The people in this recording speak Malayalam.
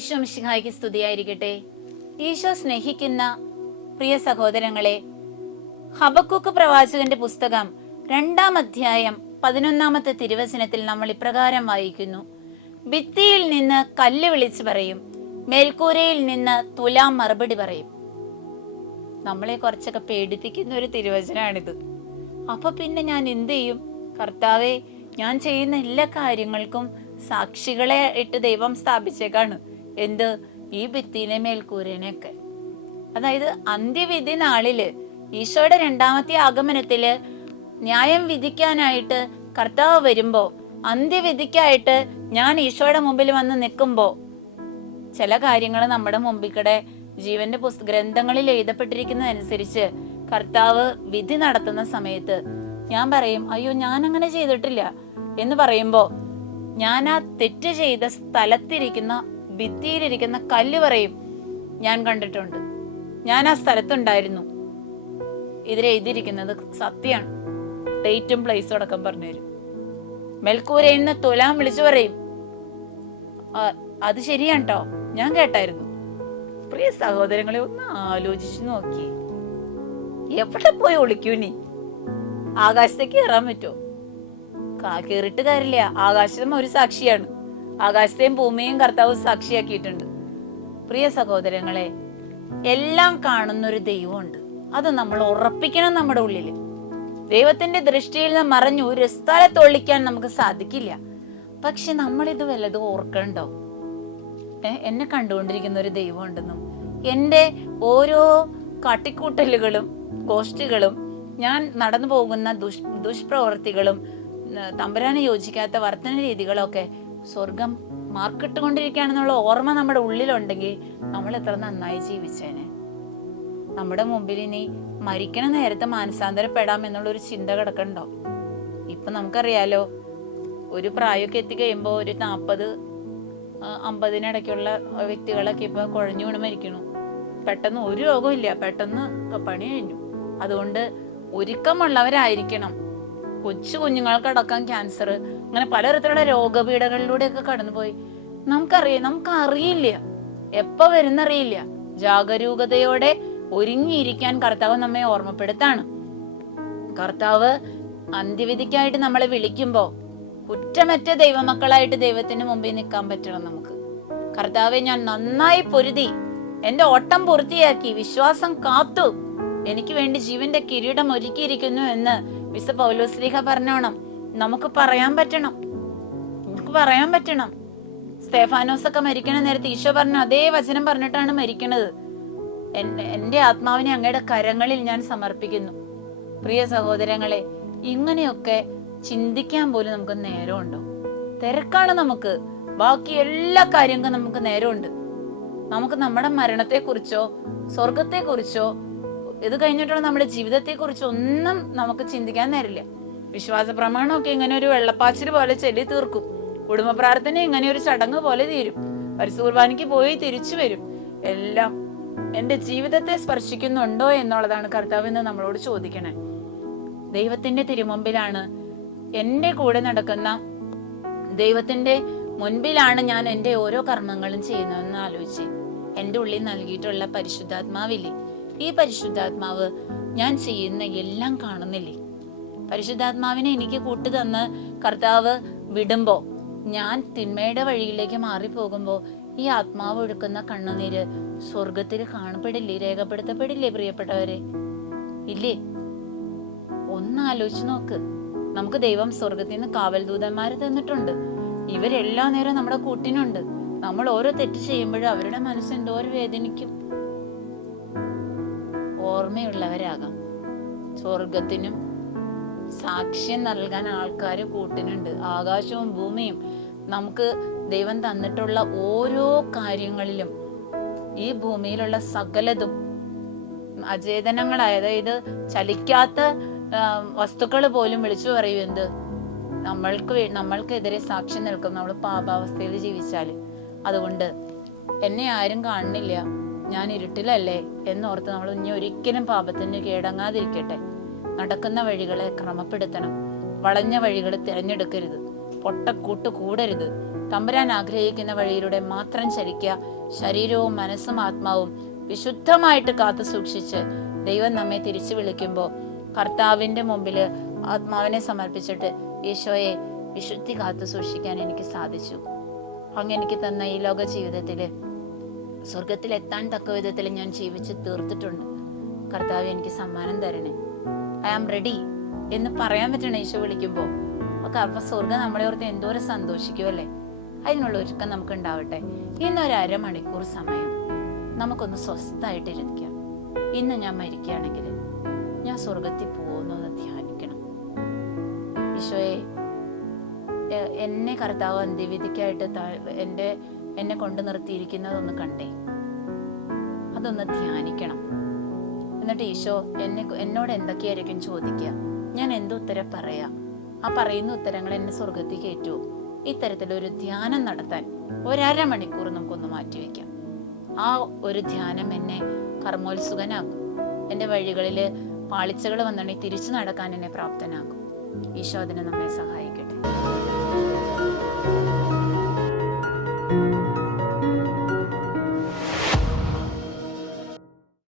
ഈശോ മിശിഹായ്ക്ക് സ്തുതിയായിരിക്കട്ടെ. ഈശോ സ്നേഹിക്കുന്ന പ്രിയ സഹോദരങ്ങളെ ഹബക്കൂക്ക് പ്രവാചകന്റെ പുസ്തകം രണ്ടാം അധ്യായം പതിനൊന്നാമത്തെ തിരുവചനത്തിൽ നമ്മൾ ഇപ്രകാരം വായിക്കുന്നു. ഭിത്തിയിൽ നിന്ന് കല്ല് വിളിച്ചു പറയും മേൽക്കൂരയിൽ നിന്ന് തുലാം മറുപടി പറയും. നമ്മളെ കുറച്ചൊക്കെ പേടിപ്പിക്കുന്ന ഒരു തിരുവചനാണിത്. അപ്പൊ പിന്നെ ഞാൻ എന്ത് ചെയ്യും? കർത്താവെ ഞാൻ ചെയ്യുന്ന എല്ലാ കാര്യങ്ങൾക്കും സാക്ഷികളെ ഇട്ട് ദൈവം സ്ഥാപിച്ചേക്കാണ്. എന്ത്? ഈ ഭിത്തിനെ മേൽക്കൂരനെയൊക്കെ. അതായത് അന്ത്യവിധി നാളിൽ ഈശോയുടെ രണ്ടാമത്തെ ആഗമനത്തിൽ ന്യായം വിധിക്കാനായിട്ട് കർത്താവ് വരുമ്പോ അന്ത്യവിധിക്കായിട്ട് ഞാൻ ഈശോയുടെ മുമ്പിൽ വന്ന് നിൽക്കുമ്പോ ചില കാര്യങ്ങൾ നമ്മുടെ മുമ്പിക്കടെ ജീവന്റെ പുസ്ത ഗ്രന്ഥങ്ങളിൽ എഴുതപ്പെട്ടിരിക്കുന്നതനുസരിച്ച് കർത്താവ് വിധി നടത്തുന്ന സമയത്ത് ഞാൻ പറയും അയ്യോ ഞാൻ അങ്ങനെ ചെയ്തിട്ടില്ല. എന്ന് പറയുമ്പോൾ ഞാൻ ആ തെറ്റ് ചെയ്ത സ്ഥലത്തിരിക്കുന്ന ഭിത്തിയിലിരിക്കുന്ന കല്ല് പറയും ഞാൻ കണ്ടിട്ടുണ്ട്. ഞാൻ ആ സ്ഥലത്തുണ്ടായിരുന്നു. ഇതിലെഴുതിയിരിക്കുന്നത് സത്യമാണ്. ഡേറ്റും പ്ലേസും അടക്കം പറഞ്ഞുതരും. മെൽക്കൂരയിൽ നിന്ന് തുലാം വിളിച്ചു പറയും. അത് ശരിയാണ് കേട്ടോ ഞാൻ കേട്ടായിരുന്നു. പ്രിയ സഹോദരങ്ങളെ ഒന്ന് ആലോചിച്ചു നോക്കി. എവിടെ പോയി ഒളിക്കൂ നീ ആകാശത്തേക്ക് കയറാൻ പറ്റുമോ? കാ- കേറിട്ട് കാര്യമില്ല. ആകാശം ഒരു സാക്ഷിയാണ്. ആകാശത്തെയും ഭൂമിയും കർത്താവ് സാക്ഷിയാക്കിയിട്ടുണ്ട്. പ്രിയ സഹോദരങ്ങളെ എല്ലാം കാണുന്ന ഒരു ദൈവമുണ്ട്. അത് നമ്മൾ ഉറപ്പിക്കണം നമ്മുടെ ഉള്ളിൽ ദൈവത്തിന്റെ ദൃഷ്ടിയിൽ നിന്ന് മറഞ്ഞു ഒരു സ്ഥലത്ത് ഒളിക്കാൻ നമുക്ക് സാധിക്കില്ല. പക്ഷെ നമ്മളിത് വല്ലതും ഓർക്കണ്ടോ എന്നെ കണ്ടുകൊണ്ടിരിക്കുന്ന ഒരു ദൈവമുണ്ടെന്നും എന്റെ ഓരോ കാട്ടിക്കൂട്ടലുകളും ഗോഷ്ഠികളും ഞാൻ നടന്നു പോകുന്ന ദുഷ് ദുഷ്പ്രവർത്തികളും തമ്പരാനെ യോജിക്കാത്ത വർത്തന രീതികളൊക്കെ സ്വർഗം മാർക്കിട്ടുകൊണ്ടിരിക്കുകയാണെന്നുള്ള ഓർമ്മ നമ്മുടെ ഉള്ളിലുണ്ടെങ്കിൽ നമ്മൾ എത്ര നന്നായി ജീവിച്ചേനെ. നമ്മുടെ മുമ്പിൽ ഇനി മരിക്കണ നേരത്തെ മാനസാന്തരപ്പെടാം എന്നുള്ള ഒരു ചിന്ത കിടക്കണ്ടോ? ഇപ്പൊ നമുക്കറിയാലോ ഒരു പ്രായമൊക്കെ എത്തി കഴിയുമ്പോൾ ഒരു നാൽപ്പത് അമ്പതിനിടയ്ക്കുള്ള വ്യക്തികളൊക്കെ ഇപ്പൊ കുഴഞ്ഞു വീണ് മരിക്കണു. പെട്ടെന്ന് ഒരു രോഗവും ഇല്ല പെട്ടെന്ന് പണി കഴിഞ്ഞു. അതുകൊണ്ട് ഒരുക്കമുള്ളവരായിരിക്കണം. കൊച്ചു കുഞ്ഞുങ്ങൾക്കടക്കം ക്യാൻസർ അങ്ങനെ പലതരത്തിലുള്ള രോഗപീഠകളിലൂടെയൊക്കെ കടന്നുപോയി. നമുക്കറിയാം നമുക്ക് അറിയില്ല എപ്പോ വരുന്നറിയില്ല. ജാഗരൂകതയോടെ ഒരുങ്ങിയിരിക്കാൻ കർത്താവ് നമ്മെ ഓർമ്മപ്പെടുത്താണ്. കർത്താവ് അന്ത്യവിധിക്കായിട്ട് നമ്മളെ വിളിക്കുമ്പോ കുറ്റമറ്റ ദൈവമക്കളായിട്ട് ദൈവത്തിന് മുമ്പിൽ നിൽക്കാൻ പറ്റണം നമുക്ക്. കർത്താവെ ഞാൻ നന്നായി പൊരുതി എന്റെ ഓട്ടം പൂർത്തിയാക്കി വിശ്വാസം കാത്തു എനിക്ക് വേണ്ടി ജീവന്റെ കിരീടം ഒരുക്കിയിരിക്കുന്നു എന്ന് വിശ പൗലോസ്ലിഹ പറഞ്ഞോണം. നമുക്ക് പറയാൻ പറ്റണം. നമുക്ക് പറയാൻ പറ്റണം. സ്തേഫാനോസ് ഒക്കെ മരിക്കണ നേരത്തെ ഈശോ പറഞ്ഞു അതേ വചനം പറഞ്ഞിട്ടാണ് മരിക്കണത്. എന്റെ ആത്മാവിനെ അങ്ങയുടെ കരങ്ങളിൽ ഞാൻ സമർപ്പിക്കുന്നു. പ്രിയ സഹോദരങ്ങളെ ഇങ്ങനെയൊക്കെ ചിന്തിക്കാൻ പോലും നമുക്ക് നേരമുണ്ടോ? തിരക്കാണ് നമുക്ക്. ബാക്കി എല്ലാ കാര്യങ്ങൾക്കും നമുക്ക് നേരമുണ്ട്. നമുക്ക് നമ്മുടെ മരണത്തെക്കുറിച്ചോ സ്വർഗത്തെക്കുറിച്ചോ ഇത് കഴിഞ്ഞിട്ടുള്ള നമ്മുടെ ജീവിതത്തെക്കുറിച്ചോ ഒന്നും നമുക്ക് ചിന്തിക്കാൻ നേരില്ല വിശ്വാസ പ്രമാണമൊക്കെ ഇങ്ങനെ ഒരു വെള്ളപ്പാച്ചിൽ പോലെ ചെല്ലി തീർക്കും. കുടുംബ പ്രാർത്ഥന ഇങ്ങനെ ഒരു ചടങ്ങ് പോലെ തീരും. പരിസൂർബാനിക്ക് പോയി തിരിച്ചു വരും. എല്ലാം എന്റെ ജീവിതത്തെ സ്പർശിക്കുന്നുണ്ടോ എന്നുള്ളതാണ് കർത്താവ് എന്ന് നമ്മളോട് ചോദിക്കണേ. ദൈവത്തിന്റെ തിരുമുമ്പിലാണ് എന്റെ കൂടെ നടക്കുന്ന ദൈവത്തിന്റെ മുൻപിലാണ് ഞാൻ എന്റെ ഓരോ കർമ്മങ്ങളും ചെയ്യുന്നതെന്ന് ആലോചിച്ച് എന്റെ ഉള്ളിൽ നൽകിയിട്ടുള്ള പരിശുദ്ധാത്മാവില്ലേ? ഈ പരിശുദ്ധാത്മാവ് ഞാൻ ചെയ്യുന്ന എല്ലാം കാണുന്നില്ലേ? പരിശുദ്ധാത്മാവിനെ എനിക്ക് കൂട്ടു തന്ന് കർത്താവ് വിടുമ്പോ ഞാൻ തിന്മയുടെ വഴിയിലേക്ക് മാറിപ്പോകുമ്പോൾ ഈ ആത്മാവ് ഒഴുക്കുന്ന കണ്ണുനീര് സ്വർഗത്തിൽ കാണപ്പെടില്ലേ രേഖപ്പെടുത്തപ്പെടില്ലേ പ്രിയപ്പെട്ടവരെ? ഇല്ലേ? ഒന്ന് ആലോചിച്ച് നോക്ക്. നമുക്ക് ദൈവം സ്വർഗത്തിൽ നിന്ന് കാവൽ ദൂതന്മാരെ തന്നിട്ടുണ്ട്. ഇവരെല്ലാ നേരം നമ്മുടെ കൂട്ടിനുണ്ട്. നമ്മൾ ഓരോ തെറ്റ് ചെയ്യുമ്പോഴും അവരുടെ മനസ്സ് എന്തോരം വേദനിക്കും. ഓർമ്മയുള്ളവരാകാം. സ്വർഗത്തിനും സാക്ഷ്യം നൽകാൻ ആൾക്കാർ കൂട്ടിനുണ്ട്. ആകാശവും ഭൂമിയും. നമുക്ക് ദൈവം തന്നിട്ടുള്ള ഓരോ കാര്യങ്ങളിലും ഈ ഭൂമിയിലുള്ള സകലതും അചേതനങ്ങളായ അതായത് ചലിക്കാത്ത വസ്തുക്കൾ പോലും വിളിച്ചു പറയും എന്ത്? നമ്മൾക്ക് നമ്മൾക്കെതിരെ സാക്ഷ്യം നിൽക്കും. നമ്മൾ പാപാവസ്ഥയിൽ ജീവിച്ചാൽ അതുകൊണ്ട് എന്നെ ആരും കാണുന്നില്ല. ഞാൻ ഇരുട്ടിലല്ലേ? എന്നോർത്ത് നമ്മൾ ഇനി ഒരിക്കലും പാപത്തിന് കീഴടങ്ങാതിരിക്കട്ടെ നടക്കുന്ന വഴികളെ ക്രമപ്പെടുത്തണം. വളഞ്ഞ വഴികൾ തിരഞ്ഞെടുക്കരുത്. പൊട്ടക്കൂട്ട് കൂടരുത്. തമ്പുരാൻ ആഗ്രഹിക്കുന്ന വഴിയിലൂടെ മാത്രം ചലിക്കുക. ശരീരവും മനസ്സും ആത്മാവും വിശുദ്ധമായിട്ട് കാത്തു സൂക്ഷിച്ച് ദൈവം നമ്മെ തിരിച്ചു വിളിക്കുമ്പോൾ കർത്താവിന്റെ മുമ്പിൽ ആത്മാവിനെ സമർപ്പിച്ചിട്ട് ഈശോയെ വിശുദ്ധി കാത്തു സൂക്ഷിക്കാൻ എനിക്ക് സാധിച്ചു. അങ്ങ് എനിക്ക് തന്ന ഈ ലോക ജീവിതത്തിൽ സ്വർഗത്തിൽ എത്താൻ തക്ക വിധത്തിൽ ഞാൻ ജീവിച്ച് തീർത്തിട്ടുണ്ട്. കർത്താവ് എനിക്ക് സമ്മാനം തരണേ. ഐ ആം റെഡി എന്ന് പറയാൻ പറ്റണ ഈശോ വിളിക്കുമ്പോൾ ഒക്കെ അപ്പൊ സ്വർഗം നമ്മളെ ഓർത്ത് എന്തോരം സന്തോഷിക്കുമല്ലേ അതിനുള്ള ഒരുക്കം നമുക്ക് ഉണ്ടാവട്ടെ. ഇന്നൊരു അരമണിക്കൂർ സമയം. നമുക്കൊന്ന് സ്വസ്ഥമായിട്ടിരിക്കാം ഇന്ന് ഞാൻ മരിക്കുകയാണെങ്കിൽ ഞാൻ സ്വർഗത്തിൽ പോകുന്നൊന്ന് ധ്യാനിക്കണം. ഈശോയെ എന്നെ കർത്താവ് അന്ത്യവിധിക്കായിട്ട് എന്റെ എന്നെ കൊണ്ടു നിർത്തിയിരിക്കുന്നതൊന്ന് കണ്ടേ. അതൊന്ന് ധ്യാനിക്കണം. എന്നിട്ട് ഈശോ എന്നെ എന്നോട് എന്തൊക്കെയായിരിക്കും ചോദിക്കുക? ഞാൻ എന്തുത്തരം പറയാം? ആ പറയുന്ന ഉത്തരങ്ങൾ എന്നെ സ്വർഗത്തിൽ ഇത്തരത്തിൽ ഇത്തരത്തിലൊരു ധ്യാനം നടത്താൻ ഒരര മണിക്കൂർ നമുക്കൊന്ന് മാറ്റിവെക്കാം ആ ഒരു ധ്യാനം എന്നെ കർമ്മോത്സുകനാക്കും. എന്റെ വഴികളിൽ പാളിച്ചകൾ വന്നിട്ടുണ്ടെങ്കിൽ തിരിച്ചു നടക്കാൻ എന്നെ പ്രാപ്തനാക്കും. ഈശോ അതിനെ നമ്മെ സഹായിക്കട്ടെ.